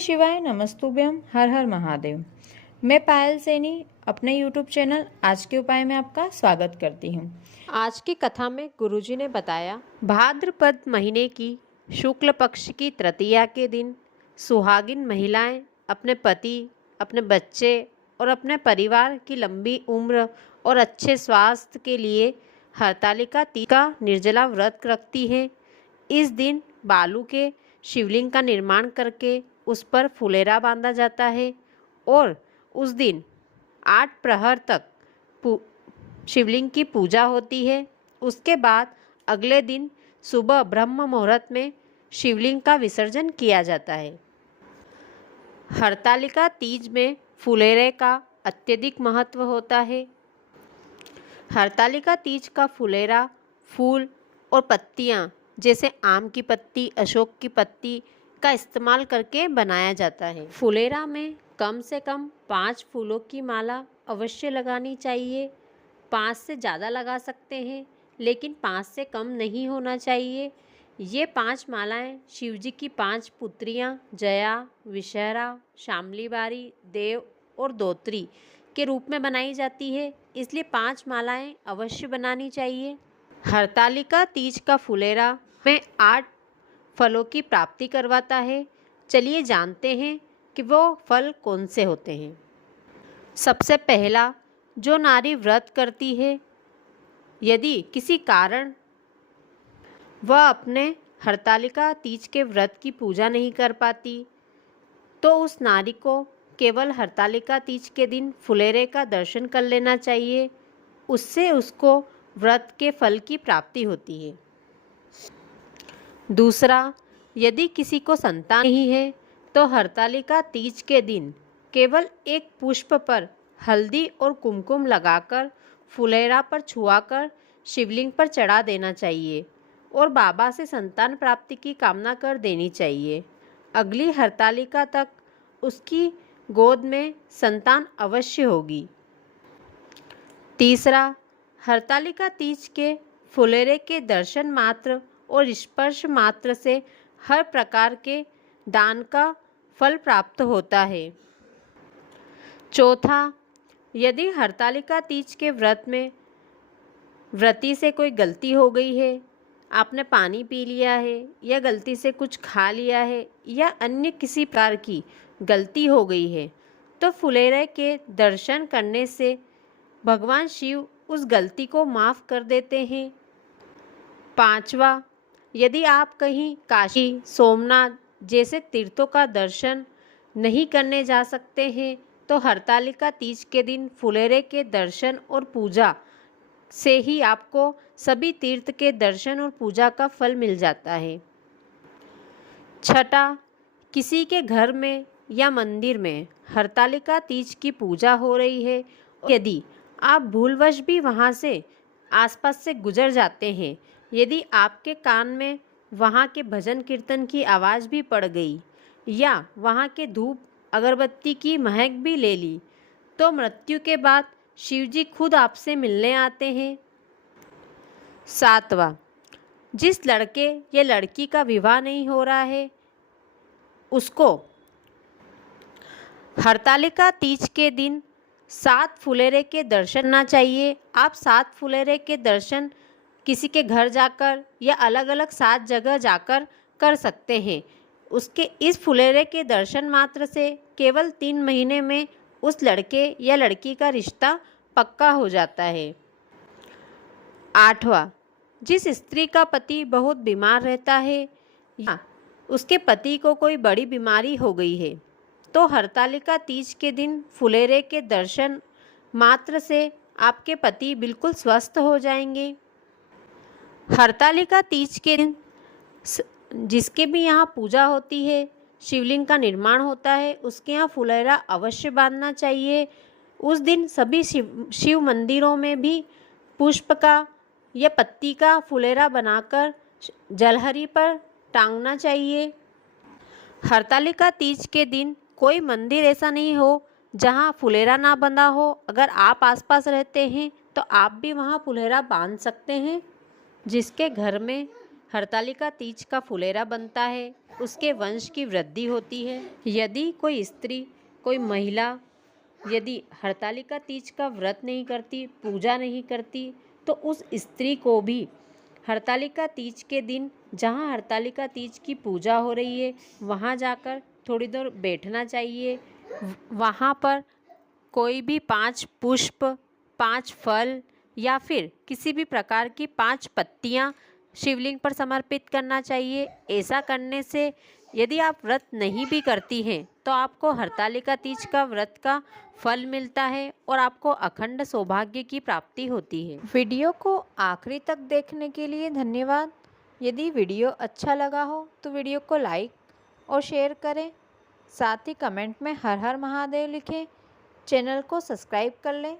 शिवाय नमस्तुभ्यम हर हर महादेव। मैं पायल सैनी अपने यूट्यूब चैनल आज के उपाय में आपका स्वागत करती हूँ। आज की कथा में गुरुजी ने बताया, भाद्रपद महीने की शुक्ल पक्ष की तृतीया के दिन सुहागिन महिलाएं अपने पति, अपने बच्चे और अपने परिवार की लंबी उम्र और अच्छे स्वास्थ्य के लिए हरतालिका तीज का निर्जला व्रत रखती हैं। इस दिन बालू के शिवलिंग का निर्माण करके उस पर फुलेरा बांधा जाता है और उस दिन 8 प्रहर तक शिवलिंग की पूजा होती है। उसके बाद अगले दिन सुबह ब्रह्म मुहूर्त में शिवलिंग का विसर्जन किया जाता है। हरतालिका तीज में फुलेरे का अत्यधिक महत्व होता है। हरतालिका तीज का फुलेरा फूल और पत्तियां जैसे आम की पत्ती, अशोक की पत्ती का इस्तेमाल करके बनाया जाता है। फुलेरा में कम से कम 5 फूलों की माला अवश्य लगानी चाहिए। 5 से ज़्यादा लगा सकते हैं, लेकिन 5 से कम नहीं होना चाहिए। ये 5 मालाएं शिवजी की 5 पुत्रियां जया, विषहरा, शामली बारी, देव और दोत्री के रूप में बनाई जाती है, इसलिए 5 मालाएं अवश्य बनानी चाहिए। हरतालिका तीज का फुलेरा में 8 फलों की प्राप्ति करवाता है। चलिए जानते हैं कि वो फल कौन से होते हैं। सबसे पहला, जो नारी व्रत करती है, यदि किसी कारण वह अपने हरतालिका तीज के व्रत की पूजा नहीं कर पाती, तो उस नारी को केवल हरतालिका तीज के दिन फुलेरे का दर्शन कर लेना चाहिए। उससे उसको व्रत के फल की प्राप्ति होती है। दूसरा, यदि किसी को संतान नहीं है तो हरतालिका तीज के दिन केवल एक पुष्प पर हल्दी और कुमकुम लगाकर फुलेरा पर छुआकर शिवलिंग पर चढ़ा देना चाहिए और बाबा से संतान प्राप्ति की कामना कर देनी चाहिए। अगली हरतालिका तक उसकी गोद में संतान अवश्य होगी। तीसरा, हरतालिका तीज के फुलेरे के दर्शन मात्र और स्पर्श मात्र से हर प्रकार के दान का फल प्राप्त होता है। चौथा, यदि हरतालिका तीज के व्रत में व्रती से कोई गलती हो गई है, आपने पानी पी लिया है या गलती से कुछ खा लिया है या अन्य किसी प्रकार की गलती हो गई है, तो फुलेरे के दर्शन करने से भगवान शिव उस गलती को माफ़ कर देते हैं। पांचवा, यदि आप कहीं काशी, सोमनाथ जैसे तीर्थों का दर्शन नहीं करने जा सकते हैं, तो हरतालिका तीज के दिन फुलेरे के दर्शन और पूजा से ही आपको सभी तीर्थ के दर्शन और पूजा का फल मिल जाता है। छठा, किसी के घर में या मंदिर में हरतालिका तीज की पूजा हो रही है, यदि आप भूलवश भी वहाँ से आसपास से गुजर जाते हैं, यदि आपके कान में वहाँ के भजन कीर्तन की आवाज़ भी पड़ गई या वहाँ के धूप अगरबत्ती की महक भी ले ली, तो मृत्यु के बाद शिवजी खुद आपसे मिलने आते हैं। सातवां, जिस लड़के या लड़की का विवाह नहीं हो रहा है, उसको हरतालिका तीज के दिन 7 फुलेरे के दर्शन करना चाहिए। आप 7 फुलेरे के दर्शन किसी के घर जाकर या अलग अलग 7 जगह जाकर कर सकते हैं। उसके इस फुलेरे के दर्शन मात्र से केवल 3 महीने में उस लड़के या लड़की का रिश्ता पक्का हो जाता है। 8वां, जिस स्त्री का पति बहुत बीमार रहता है या उसके पति को कोई बड़ी बीमारी हो गई है, तो हरतालिका तीज के दिन फुलेरे के दर्शन मात्र से आपके पति बिल्कुल स्वस्थ हो जाएंगे। हरतालिका तीज के दिन जिसके भी यहाँ पूजा होती है, शिवलिंग का निर्माण होता है, उसके यहाँ फुलेरा अवश्य बांधना चाहिए। उस दिन सभी शिव मंदिरों में भी पुष्प का या पत्ती का फुलेरा बनाकर जलहरी पर टांगना चाहिए। हरतालिका तीज के दिन कोई मंदिर ऐसा नहीं हो जहाँ फुलेरा ना बंधा हो। अगर आप आसपास रहते हैं तो आप भी वहाँ फुलेरा बांध सकते हैं। जिसके घर में हरतालिका तीज का फुलेरा बनता है, उसके वंश की वृद्धि होती है। यदि कोई स्त्री, कोई महिला यदि हरतालिका तीज का व्रत नहीं करती, पूजा नहीं करती, तो उस स्त्री को भी हरतालिका तीज के दिन जहाँ हरतालिका तीज की पूजा हो रही है वहाँ जाकर थोड़ी देर बैठना चाहिए। वहाँ पर कोई भी 5 पुष्प, 5 फल या फिर किसी भी प्रकार की 5 पत्तियाँ शिवलिंग पर समर्पित करना चाहिए। ऐसा करने से यदि आप व्रत नहीं भी करती हैं तो आपको हरतालिका तीज का व्रत का फल मिलता है और आपको अखंड सौभाग्य की प्राप्ति होती है। वीडियो को आखिरी तक देखने के लिए धन्यवाद। यदि वीडियो अच्छा लगा हो तो वीडियो को लाइक और शेयर करें। साथ ही कमेंट में हर हर महादेव लिखें। चैनल को सब्सक्राइब कर लें